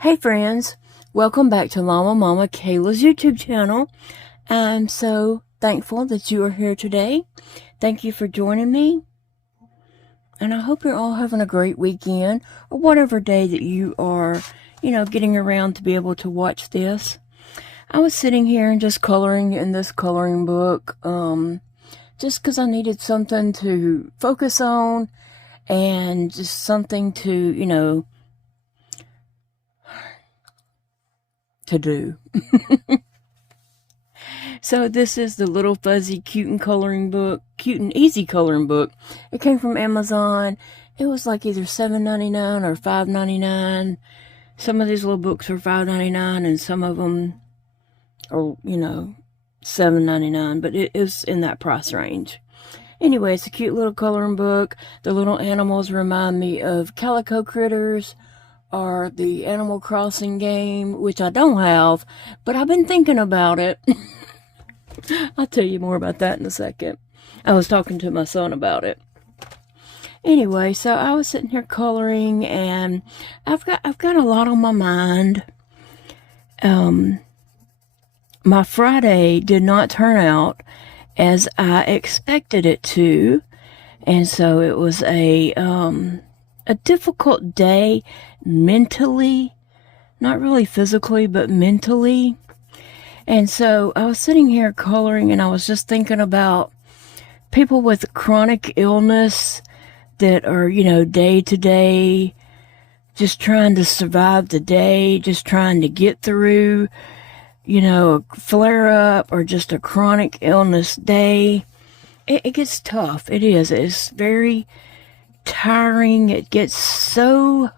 Hey friends, welcome back to Llama Mama Kayla's YouTube channel. I'm so thankful that you are here today. Thank you for joining me. And I hope you're all having a great weekend or whatever day that you are, getting around to be able to watch this. I was sitting here and just coloring in this coloring book, just because I needed something to focus on and just something to, to do. So this is the Little Fuzzy Cute and Easy coloring book. It came from Amazon. It was like either $7.99 or $5.99. Some of these little books are $5.99 and some of them are, $7.99, but it is in that price range. Anyway, it's a cute little coloring book. The little animals remind me of Calico Critters or the Animal Crossing game, which I don't have, but I've been thinking about it. I'll tell you more about that in a second. I was talking to my son about it. Anyway, so I was sitting here coloring, and I've got a lot on my mind. My Friday did not turn out as I expected it to, and so it was a difficult day mentally, not really physically, but mentally. And so I was sitting here coloring, and I was just thinking about people with chronic illness that are, day to day, just trying to survive the day, just trying to get through, a flare up or just a chronic illness day. It gets tough. It is. It's very tiring. It gets so...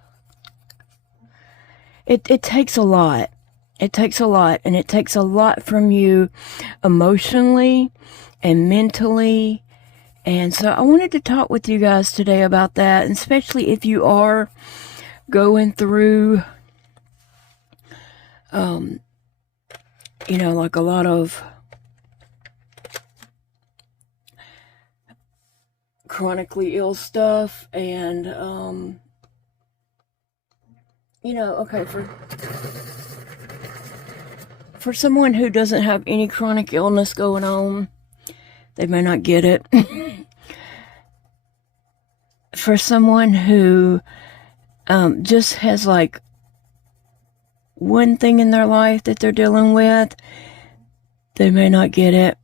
It takes a lot. It takes a lot, and it takes a lot from you emotionally and mentally. And so I wanted to talk with you guys today about that, and especially if you are going through, like a lot of chronically ill stuff, and, okay, for someone who doesn't have any chronic illness going on, they may not get it. For someone who just has like one thing in their life that they're dealing with, they may not get it.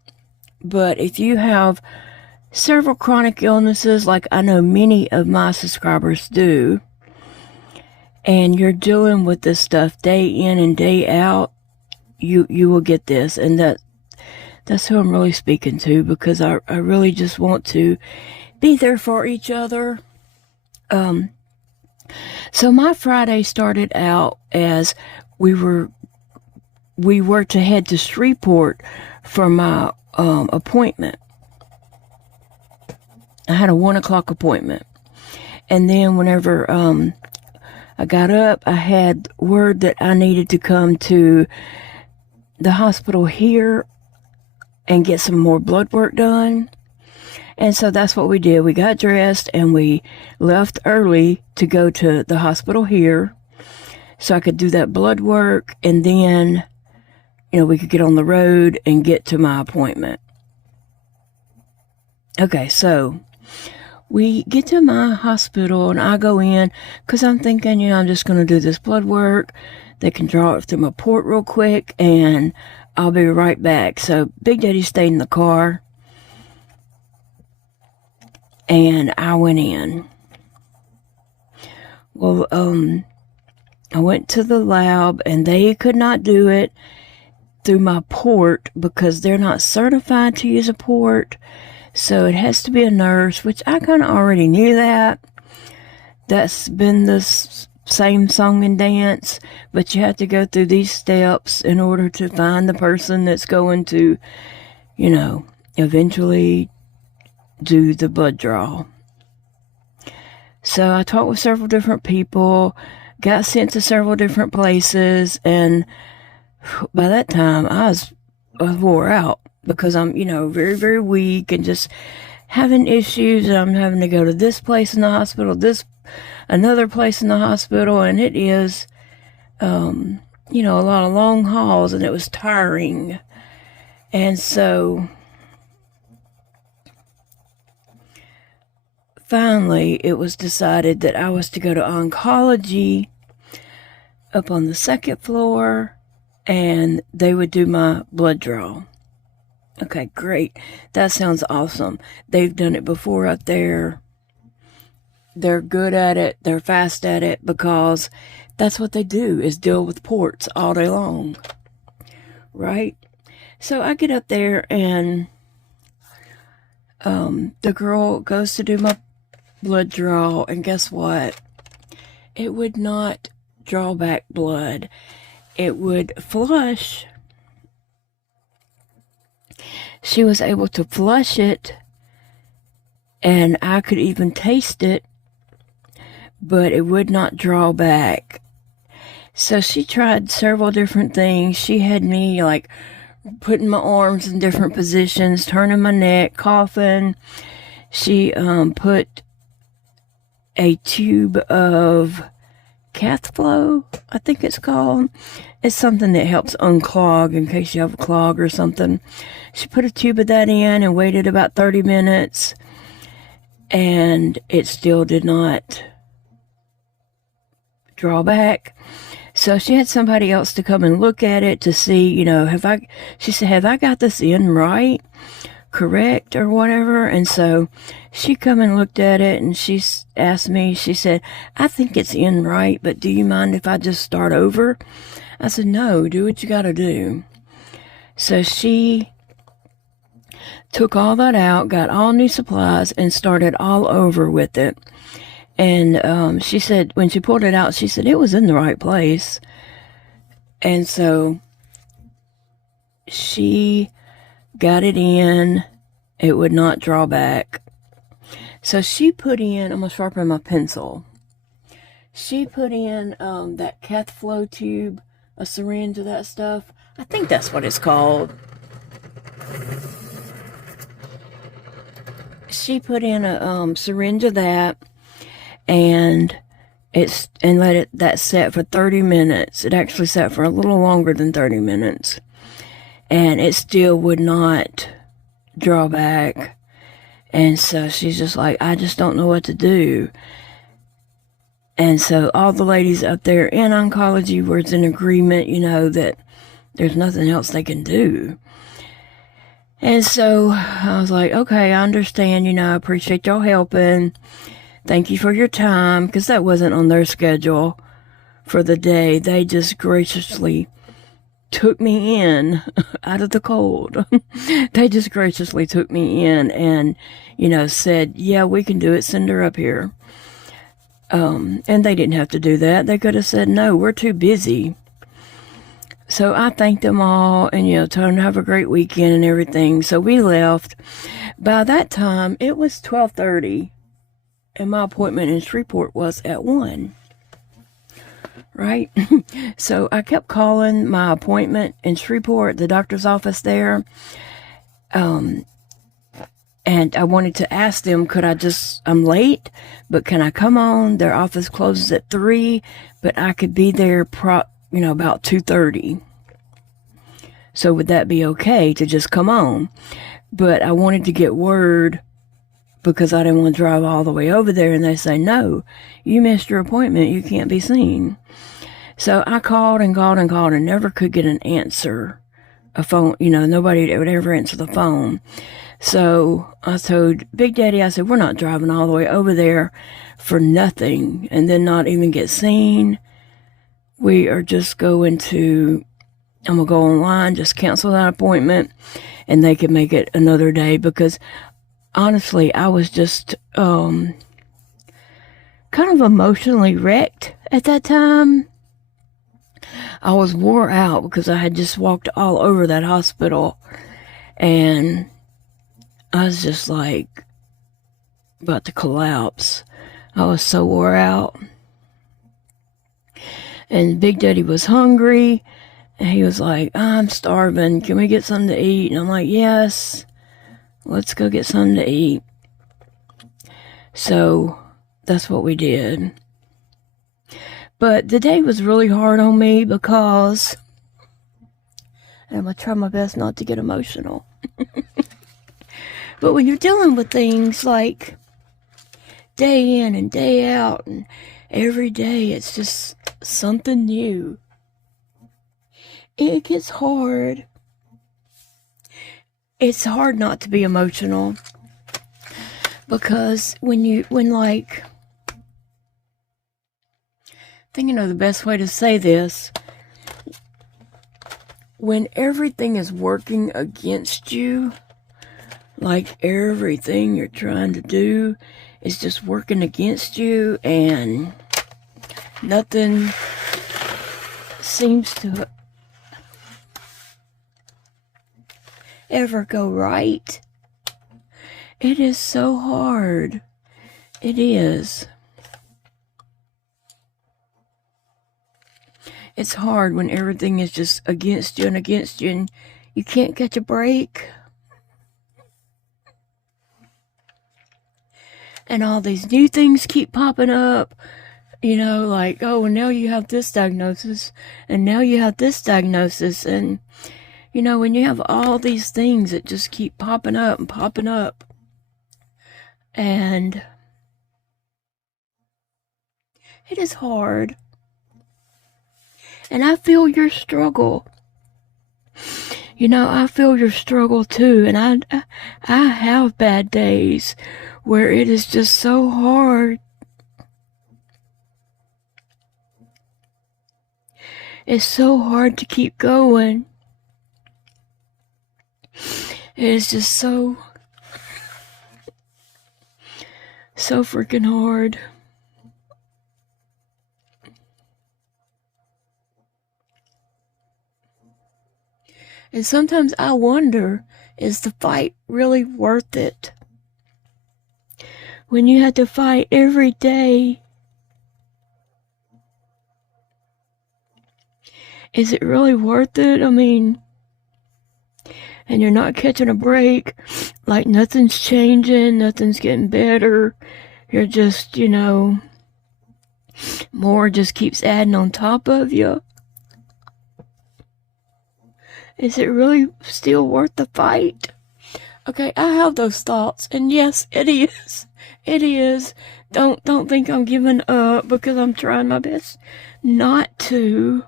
But if you have several chronic illnesses, like I know many of my subscribers do, and you're dealing with this stuff day in and day out, you will get this. And that's who I'm really speaking to, because I really just want to be there for each other. So my Friday started out as we were to head to Shreveport for my appointment. I had a 1:00 appointment. And then whenever I got up, I had word that I needed to come to the hospital here and get some more blood work done. And so that's what we did. We got dressed and we left early to go to the hospital here so I could do that blood work, and then, we could get on the road and get to my appointment. Okay, so we get to my hospital and I go in because I'm thinking, I'm just going to do this blood work. They can draw it through my port real quick and I'll be right back. So Big Daddy stayed in the car and I went in. Well, I went to the lab and they could not do it through my port because they're not certified to use a port. So it has to be a nurse, which I kind of already knew that. That's been the same song and dance, but you have to go through these steps in order to find the person that's going to, eventually do the blood draw. So I talked with several different people, got sent to several different places, and by that time I was wore out because I'm, very, very weak and just having issues. I'm having to go to this place in the hospital, another place in the hospital, and it is you know, a lot of long hauls, and it was tiring. And so finally it was decided that I was to go to oncology up on the second floor, and they would do my blood draw. Okay, great. That sounds awesome. They've done it before up there. They're good at it. They're fast at it, because that's what they do, is deal with ports all day long. Right? So I get up there, and the girl goes to do my blood draw, and guess what? It would not draw back blood. It would flush. She was able to flush it, and I could even taste it, but it would not draw back. So she tried several different things. She had me like putting my arms in different positions, turning my neck, coughing. She put a tube of cath flow, I think it's called. It's something that helps unclog in case you have a clog or something. She put a tube of that in and waited about 30 minutes, and it still did not draw back. So she had somebody else to come and look at it to see, you know, she said, have I got this in right, correct, or whatever? And so she come and looked at it, and she asked me, she said, I think it's in right, but do you mind if I just start over? I said, no, do what you gotta do. So she took all that out, got all new supplies, and started all over with it. And she said, when she pulled it out, she said it was in the right place. And so she got it in. It would not draw back. So she put in, I'm going to sharpen my pencil. She put in that cath flow tube, a syringe of that stuff. I think that's what it's called. She put in a syringe of that, and let that set for 30 minutes. It actually sat for a little longer than 30 minutes, and it still would not draw back. And so she's just like, I just don't know what to do. And so all the ladies up there in oncology were in agreement, you know, that there's nothing else they can do. And so I was like, okay, I understand, you know, I appreciate y'all helping. Thank you for your time, because that wasn't on their schedule for the day. They just graciously took me in out of the cold. They just graciously took me in and, you know, said, yeah, we can do it. Send her up here. And they didn't have to do that. They could have said, no, we're too busy. So I thanked them all and, you know, told them to have a great weekend and everything. So we left. By that time, it was 12:30, and my appointment in Shreveport was at 1. Right? So I kept calling my appointment in Shreveport, the doctor's office there. And I wanted to ask them, I'm late, but can I come on? Their office closes at 3, but I could be there about 2:30. So would that be okay to just come on? But I wanted to get word, because I didn't want to drive all the way over there and they say, no, you missed your appointment. You can't be seen. So I called and called and called and never could get an answer. A phone, nobody would ever answer the phone. So I told Big Daddy, I said, we're not driving all the way over there for nothing and then not even get seen. We are just I'm going to go online, just cancel that appointment, and they can make it another day, because honestly, I was just kind of emotionally wrecked at that time. I was wore out because I had just walked all over that hospital, and I was just like about to collapse. I was so wore out. And Big Daddy was hungry, and he was like, I'm starving. Can we get something to eat? And I'm like, yes, let's go get something to eat. So that's what we did. But the day was really hard on me because, and I'm going to try my best not to get emotional. But when you're dealing with things like day in and day out, and every day it's just something new, it gets hard. It's hard not to be emotional, because like, thinking of the best way to say this, when everything is working against you, like everything you're trying to do is just working against you, and nothing seems to ever go right. It is so hard. It is. It's hard when everything is just against you, and you can't catch a break. And all these new things keep popping up. You know, like, oh, well, now you have this diagnosis, and now you have this diagnosis. And, you know, when you have all these things that just keep popping up and popping up, and it is hard. And I feel your struggle. You know, I feel your struggle too. And I have bad days where it is just so hard. It's so hard to keep going. It is just so freaking hard. And sometimes I wonder, is the fight really worth it? When you have to fight every day, is it really worth it? I mean, and you're not catching a break, like nothing's changing, nothing's getting better. You're just, you know, more just keeps adding on top of you. Is it really still worth the fight? Okay, I have those thoughts, and yes, it is. It is. Don't think I'm giving up, because I'm trying my best not to.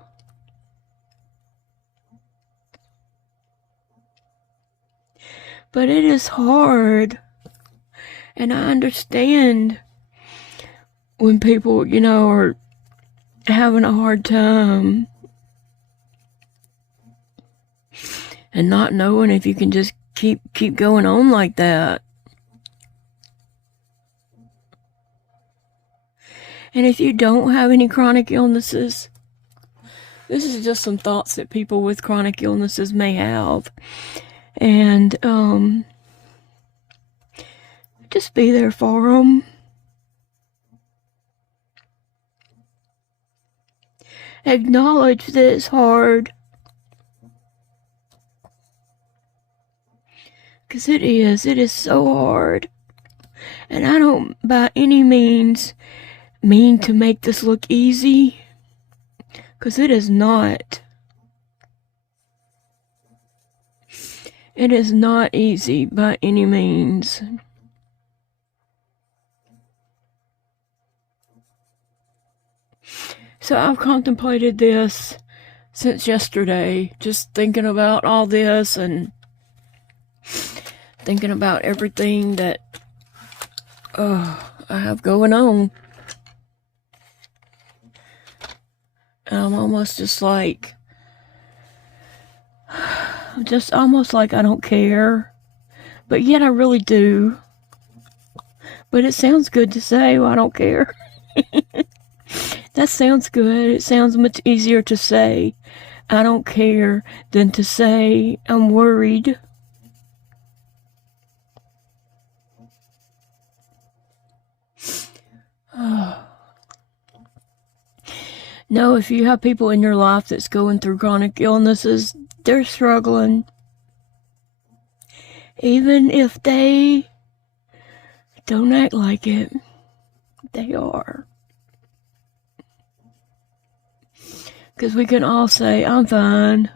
But it is hard. And I understand when people, you know, are having a hard time and not knowing if you can just keep going on like that. And if you don't have any chronic illnesses, this is just some thoughts that people with chronic illnesses may have. And just be there for them. Acknowledge that it's hard. Because it is so hard. And I don't by any means mean to make this look easy, because it is not. It is not easy by any means. So I've contemplated this since yesterday, just thinking about all this and thinking about everything that I have going on. I'm almost just like, almost like I don't care, but yet I really do. But it sounds good to say, well, I don't care. That sounds good. It sounds much easier to say I don't care than to say I'm worried. No, if you have people in your life that's going through chronic illnesses, they're struggling. Even if they don't act like it, they are. Because we can all say, I'm fine.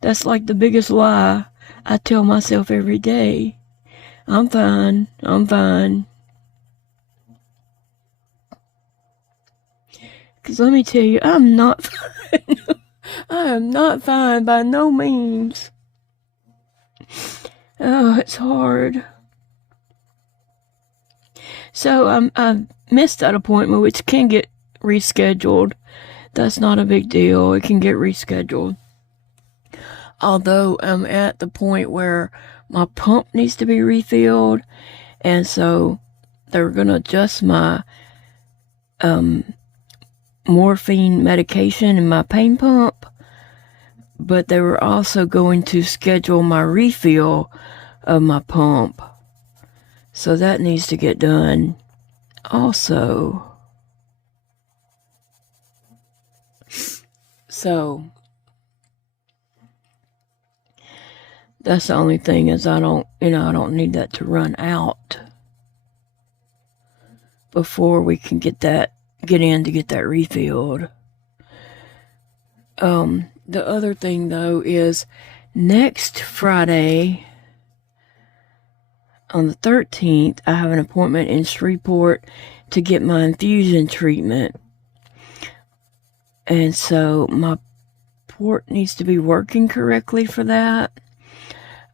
That's like the biggest lie I tell myself every day. I'm fine. I'm fine. Because let me tell you, I'm not fine. I am not fine by no means. Oh, it's hard. So I missed that appointment, which can get rescheduled. That's not a big deal. It can get rescheduled. Although I'm at the point where my pump needs to be refilled, and so they're going to adjust my morphine medication in my pain pump, but they were also going to schedule my refill of my pump. So that needs to get done also. So that's the only thing is I don't need that to run out before we can get in to get that refilled. The other thing though is next Friday on the 13th, I have an appointment in Shreveport to get my infusion treatment. And so my port needs to be working correctly for that.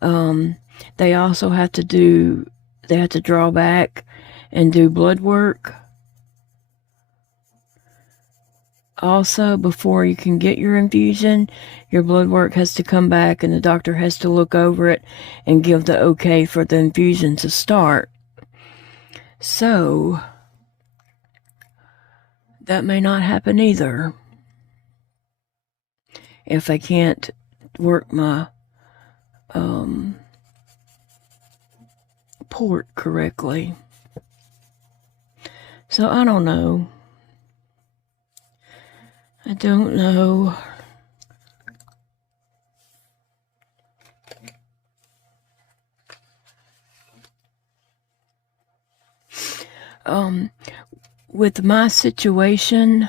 They also have to draw back and do blood work. Also, before you can get your infusion, your blood work has to come back and the doctor has to look over it and give the okay for the infusion to start. So, that may not happen either if I can't work my port correctly. So, I don't know. I don't know. With my situation,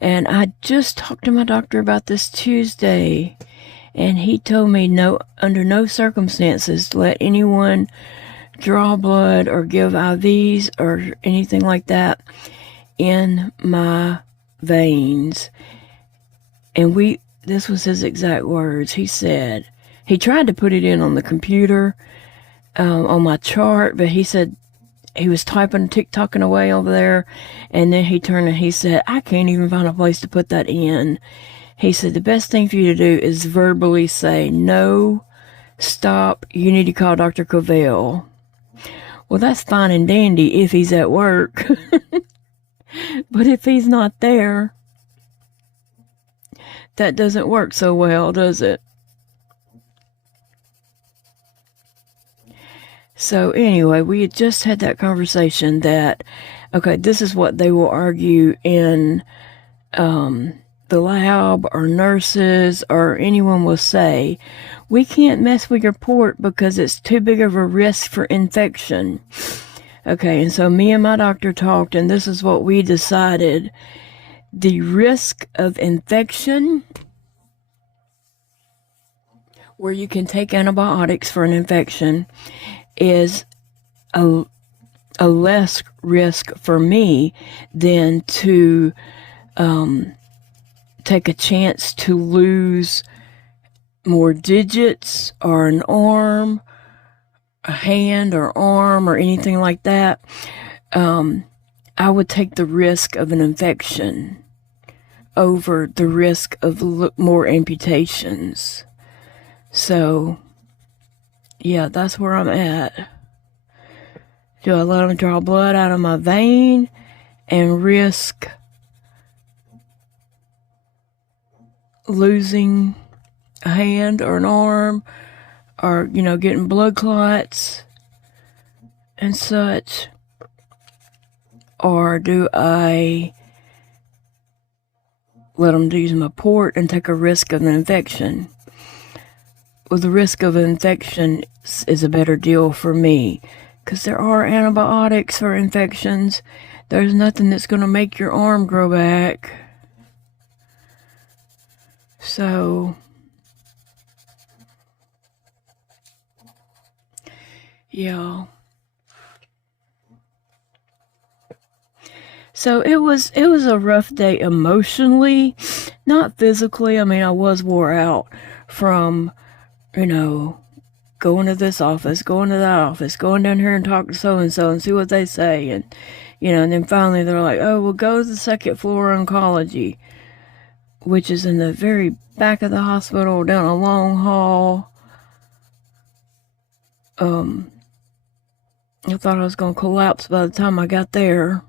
and I just talked to my doctor about this Tuesday, and he told me under no circumstances to let anyone draw blood or give IVs or anything like that in my veins. And this was his exact words. He said, he tried to put it in on the computer, on my chart, but he said he was tick-tocking away over there, and then he turned and he said, I can't even find a place to put that in. He said, the best thing for you to do is verbally say, no, stop, you need to call Dr. Covell. Well, that's fine and dandy if he's at work. But if he's not there, that doesn't work so well, does it? So anyway, we had just had that conversation that, okay, this is what they will argue in the lab, or nurses, or anyone will say, we can't mess with your port because it's too big of a risk for infection. Okay, and so me and my doctor talked, and this is what we decided. The risk of infection, where you can take antibiotics for an infection, is a less risk for me than to take a chance to lose more digits or an arm, a hand or arm or anything like that. I would take the risk of an infection over the risk of more amputations. So, yeah, that's where I'm at. Do I let them draw blood out of my vein and risk losing a hand or an arm, or, getting blood clots and such? Or do I let them use my port and take a risk of an infection? Well, the risk of an infection is a better deal for me, because there are antibiotics for infections. There's nothing that's going to make your arm grow back. So, yeah. So it was a rough day emotionally, not physically. I mean, I was wore out from, you know, going to this office, going to that office, going down here and talk to so and see what they say, and and then finally they're like, oh, we'll go to the second floor oncology, which is in the very back of the hospital down a long hall. I thought I was going to collapse by the time I got there.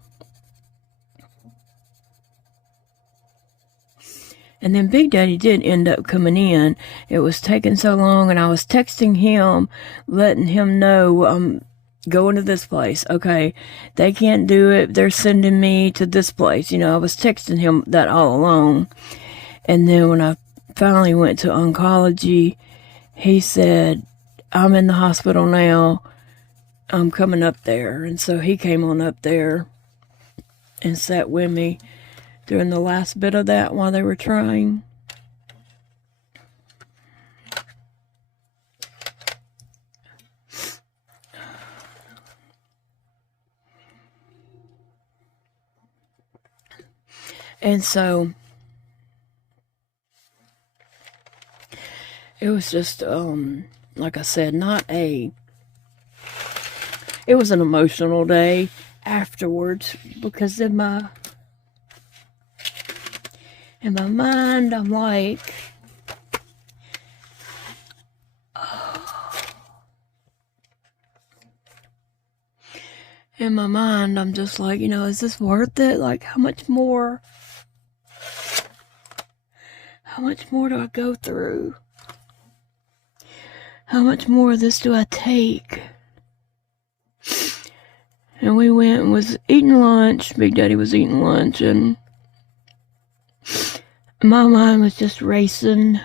And then Big Daddy did end up coming in. It was taking so long, and I was texting him, letting him know I'm going to this place. Okay, they can't do it. They're sending me to this place. I was texting him that all along. And then when I finally went to oncology, he said, I'm in the hospital now. I'm coming up there. And so he came on up there and sat with me during the last bit of that while they were trying. And so it was just, like I said, it was an emotional day afterwards, because in my mind, I'm like, in my mind, I'm just like, is this worth it? Like, how much more do I go through? How much more of this do I take? And we went and was eating lunch. Big Daddy was eating lunch, and my mind was just racing.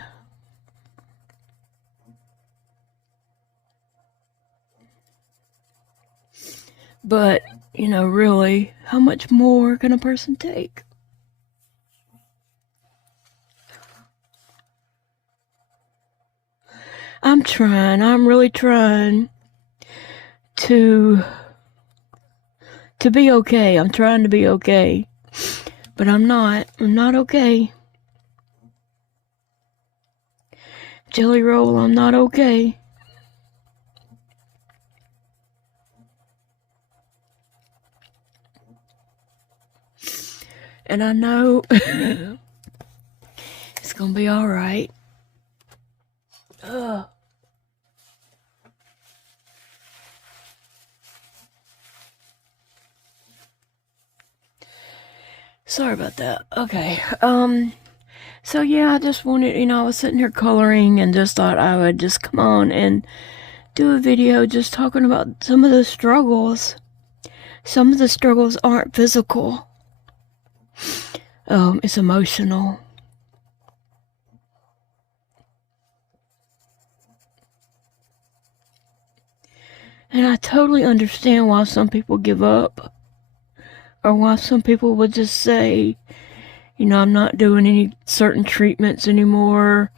But, really, how much more can a person take? I'm really trying to be okay. I'm trying to be okay. But I'm not okay. Jelly Roll, I'm not okay. And I know it's gonna be alright. Sorry about that. Okay. So yeah, I just wanted, I was sitting here coloring and just thought I would just come on and do a video just talking about some of the struggles. Some of the struggles aren't physical. It's emotional. And I totally understand why some people give up. Or why some people would just say, I'm not doing any certain treatments anymore.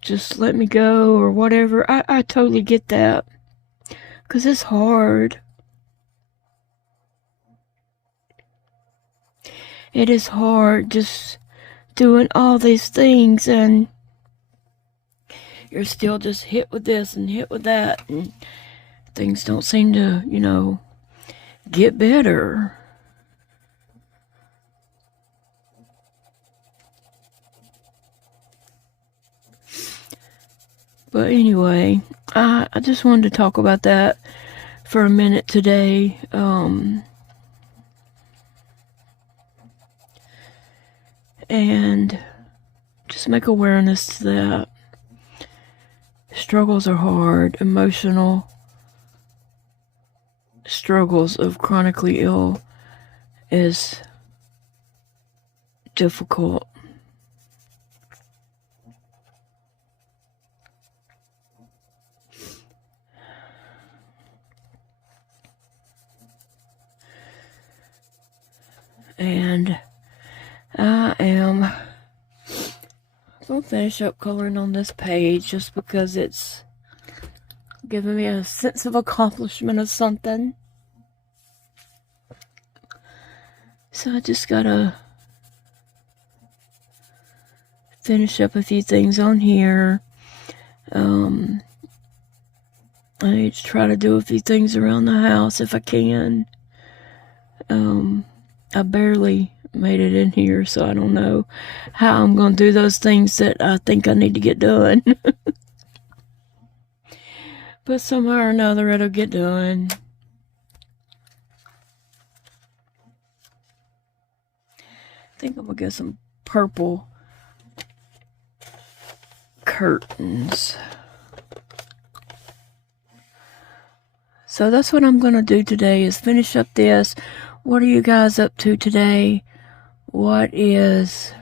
Just let me go or whatever. I totally get that. 'Cause it's hard. It is hard just doing all these things, and you're still just hit with this and hit with that, and things don't seem to, get better. But anyway, I just wanted to talk about that for a minute today. And just make awareness to that. Struggles are hard. Emotional struggles of chronically ill is difficult. And I am I'll finish up coloring on this page just because it's giving me a sense of accomplishment of something. So I just gotta finish up a few things on here. I need to try to do a few things around the house if I can. I barely made it in here, so I don't know how I'm going to do those things that I think I need to get done. But somehow or another it'll get done. I think I'm going to get some purple curtains. So that's what I'm going to do today, is finish up this. What are you guys up to today? What is,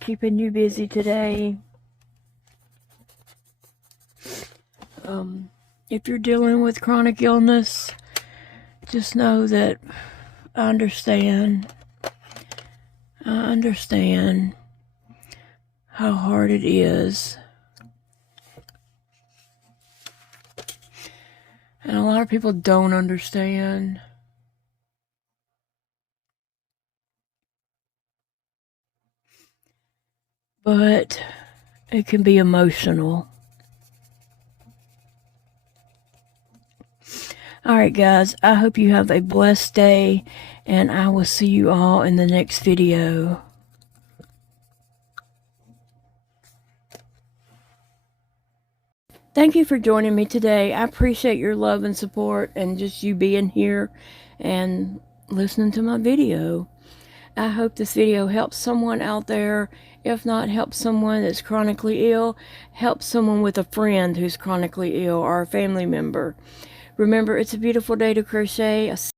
keeping you busy today? If you're dealing with chronic illness, just know that I understand. I understand how hard it is. And a lot of people don't understand. But it can be emotional. Alright guys, I hope you have a blessed day, and I will see you all in the next video. Thank you for joining me today. I appreciate your love and support and just you being here and listening to my video. I hope this video helps someone out there. If not, help someone that's chronically ill. Help someone with a friend who's chronically ill or a family member. Remember, it's a beautiful day to crochet.